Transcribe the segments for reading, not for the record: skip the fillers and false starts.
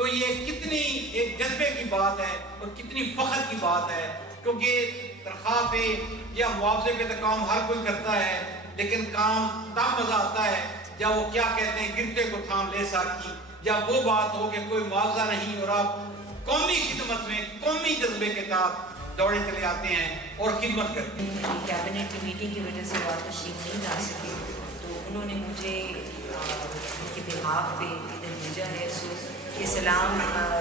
تو یہ کتنی ایک جذبے کی بات ہے اور کتنی فخر کی بات ہے، کیونکہ تنخواہ پہ یا معاوضے پہ تو کام ہر کوئی کرتا ہے، لیکن کام تب مزہ آتا ہے جب وہ کیا کہتے ہیں گرتے کو تھام لے ساتھی، جب وہ بات ہو کہ کوئی معاوضہ نہیں اور آپ قومی خدمت میں قومی جذبے کے ساتھ دوڑے چلے آتے ہیں اور خدمت کرتے ہیں۔ کیبنٹ کی میٹنگ کی وجہ سے وہ تشریف نہیں لا سکے، تو انہوں نے مجھے ان کے بہاف پہ ادھر بھیجا ہے۔ سو یہ سلام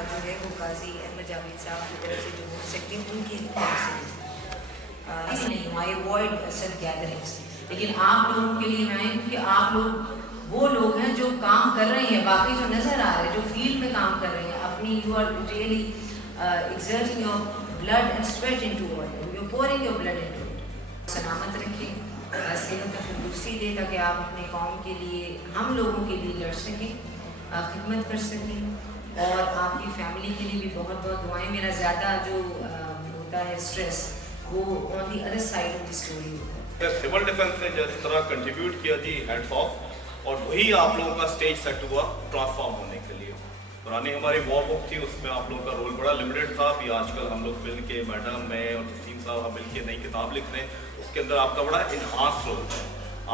جو ہے وہ قاضی احمد جاوید صاحب کی طرف سے جو ہو سکتے ہیں ان کی طرف سے نہیں آئی اوائڈ سچ گیدرنگس، لیکن آپ لوگوں کے لیے میں آئیں کیونکہ آپ لوگ وہ لوگ ہیں جو کام کر رہے ہیں، باقی جو نظر آ رہے ہیں جو فیلڈ میں کام کر رہے ہیں، اپنی you are really exerting your blood and sweat into it, you're pouring your blood into it۔ سلامت رکھیں، صحت و تندرستی دے تاکہ آپ اپنے قوم کے لیے، ہم لوگوں کے لیے لڑ سکیں، خدمت کر سکیں، اور آپ کی فیملی کے لیے بھی بہت بہت دعائیں۔ میرا زیادہ جو ہوتا ہے اسٹریس وہ on the other side of the story ہوتا ہے۔ سول ڈیفنس نے جس طرح کنٹریبیوٹ کیا جی ہینڈس آف، اور وہی آپ لوگوں کا اسٹیج سیٹ ہوا ٹرانسفارم ہونے کے لیے۔ پرانی ہماری وار بک تھی، اس میں آپ لوگوں کا رول بڑا لمیٹڈ تھا، ابھی آج کل ہم لوگ مل کے، میڈم میں اور تسلیم صاحب ہم مل کے نئی کتاب لکھ رہے ہیں، اس کے اندر آپ کا بڑا انہانس رول ہے۔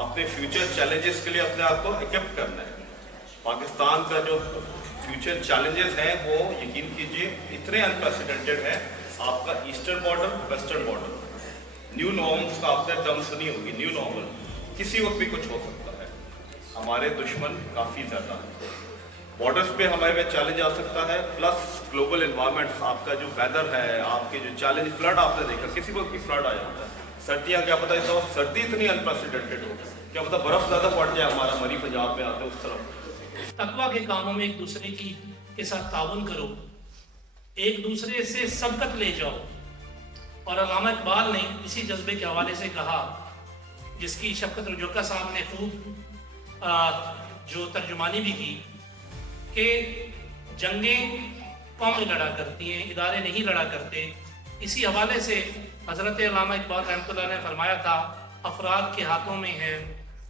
آپ نے فیوچر چیلنجز کے لیے اپنے آپ کو اکوپ کرنا ہے۔ پاکستان کا جو فیوچر چیلنجز ہیں وہ یقین کیجیے اتنے انپریسیڈنٹڈ ہیں۔ آپ کا eastern border, western border, new norms کا آپ نے ٹرم سنی ہوگی، نیو نارمل، کسی وقت بھی کچھ ہو سکتا ہے۔ ہمارے دشمن کافی زیادہ ہیں، بارڈرز پہ ہمارے میں چیلنج آ سکتا ہے، پلس گلوبل انوائرمنٹ، آپ کا جو ویدر ہے، آپ کے جو چیلنج، فلڈ آپ نے دیکھا، کسی وقت بھی فلڈ آ جاتا ہے۔ سردیاں کیا پتہ اس وقت سردی اتنی انپریسیڈنٹڈ ہو، کیا پتہ برف زیادہ پڑ جائے، ہمارا مری پنجاب میں آتے ہیں اس طرف۔ تقویٰ کے کاموں میں ایک دوسرے کے ساتھ تعاون کرو، ایک دوسرے سے سبقت لے جاؤ، اور علامہ اقبال نے اسی جذبے کے حوالے سے کہا، جس کی شفقت رجوکا صاحب نے خوب جو ترجمانی بھی کی، کہ جنگیں قومیں لڑا کرتی ہیں، ادارے نہیں لڑا کرتے۔ اسی حوالے سے حضرت علامہ اقبال رحمۃ اللہ نے فرمایا تھا، افراد کے ہاتھوں میں ہے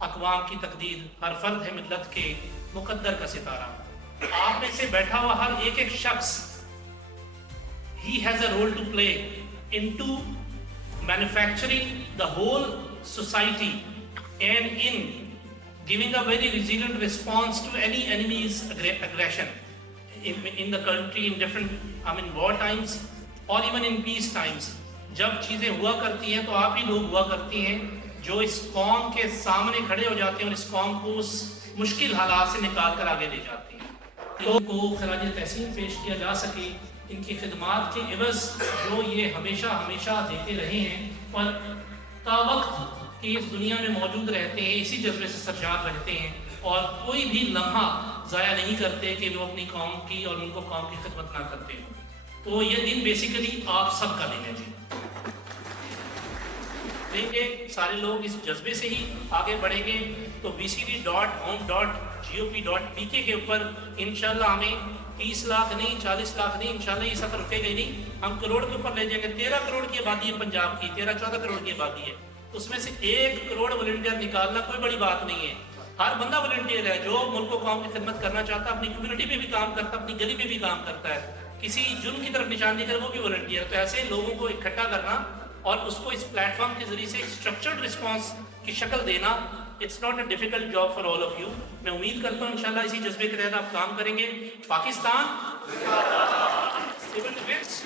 اقوام کی تقدیر، ہر فرد ہے ملت کے مقدر کا ستارہ۔ آپ میں سے بیٹھا ہوا ہر ایک ایک شخص he has a role to play into manufacturing the whole society and in giving a very resilient response to any enemy's aggression in the country in different war times or even in peace times۔ جب چیزیں ہوا کرتی ہیں تو آپ ہی لوگ ہوا کرتی ہیں جو اس قوم کے سامنے کھڑے ہو جاتے ہیں اور اس قوم کو اس مشکل حالات سے نکال کر آگے لے جاتے ہیں۔ لوگوں کو خراج تحسین پیش کیا جا سکے ان کی خدمات کے عوض جو یہ ہمیشہ دیتے رہے ہیں، اور تا وقت کہ اس دنیا میں موجود رہتے ہیں اسی جذبے سے سرشار رہتے ہیں، اور کوئی بھی لمحہ ضائع نہیں کرتے کہ وہ اپنی قوم کی اور ان کو قوم کی خدمت نہ کرتے ہوں۔ تو یہ دن بیسیکلی آپ سب کا دن ہے جی۔ دیکھیں سارے لوگ اس جذبے سے ہی آگے بڑھیں گے، تو vcd.home.gop.pk کے اوپر انشاءاللہ ہمیں 30 لاکھ نہیں، 40 لاکھ نہیں، انشاءاللہ یہ سفر رکے گا نہیں، ہم کروڑ کے اوپر لے جائیں گے۔ 13 کروڑ کی آبادی ہے پنجاب کی، 13-14 کروڑ کی آبادی ہے، اس میں سے 1 کروڑ والنٹیئر نکالنا کوئی بڑی بات نہیں ہے۔ ہر بندہ والنٹیئر ہے جو ملک و قوم کی خدمت کرنا چاہتا ہے، اپنی کمیونٹی میں بھی کام کرتا ہے، اپنی گلی میں بھی کام کرتا ہے، کسی جرم کی طرف نشان نہیں کر وہ بھی والنٹیئر۔ تو ایسے لوگوں کو اکٹھا کرنا اور اس کو اس پلیٹ فارم کے ذریعے سے ایک اسٹرکچرڈ رسپانس کی شکل دینا، it's not a difficult job for all of you. میں امید کرتا ہوں انشاءاللہ اسی جذبے کے تحت آپ کام کریں گے۔ Pakistan civil defence